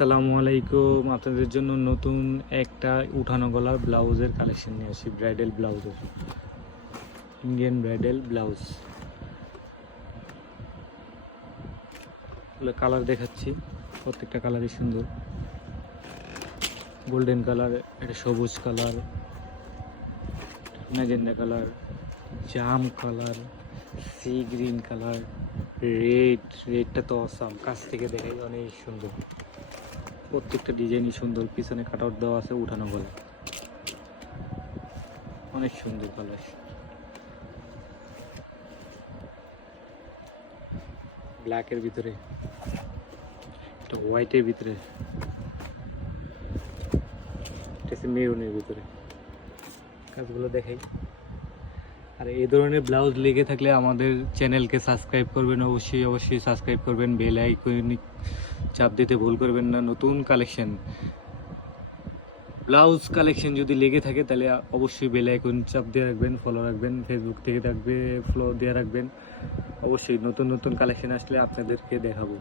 আসসালামু আলাইকুম। আপনাদের জন্য নতুন একটা উঠানো গলার ব্লাউজের কালেকশন নিয়ে আসি, ব্রাইডাল ব্লাউজের, ইন্ডিয়ান ব্রাইডাল ব্লাউজ। কালার দেখাচ্ছি, প্রত্যেকটা কালারই সুন্দর। গোল্ডেন কালার, একটা সবুজ কালার, ম্যাজেন্ডা কালার, জাম কালার, সি গ্রিন কালার, রেডটা তো অসাম, কাছ থেকে দেখাই অনেক সুন্দর। প্রত্যেকটা ডিজাইনই সুন্দর, পিছনে কাট আউট দেওয়া আছে, উঠানো গলা, অনেক সুন্দর কালার। ব্ল্যাকের ভিতরে, একটা হোয়াইটের ভিতরে, এটা হচ্ছে মেরুনের ভিতরে। কাজগুলো দেখাই। আর এই ধরনের ব্লাউজ লেগে থাকলে আমাদের চ্যানেলকে সাবস্ক্রাইব করবেন, অবশ্যই সাবস্ক্রাইব করবেন, বেল আইকন চাপ দিতে ভুল করবেন না। নতুন কালেকশন ব্লাউজ কালেকশন যদি লেগে থাকে তাহলে অবশ্যই বেল আইকন চাপ দিয়ে রাখবেন, ফলো রাখবেন, ফেসবুক থেকে থাকবে ফলো দিয়ে রাখবেন। অবশ্যই নতুন কালেকশন আসলে আপনাদেরকে দেখাবো।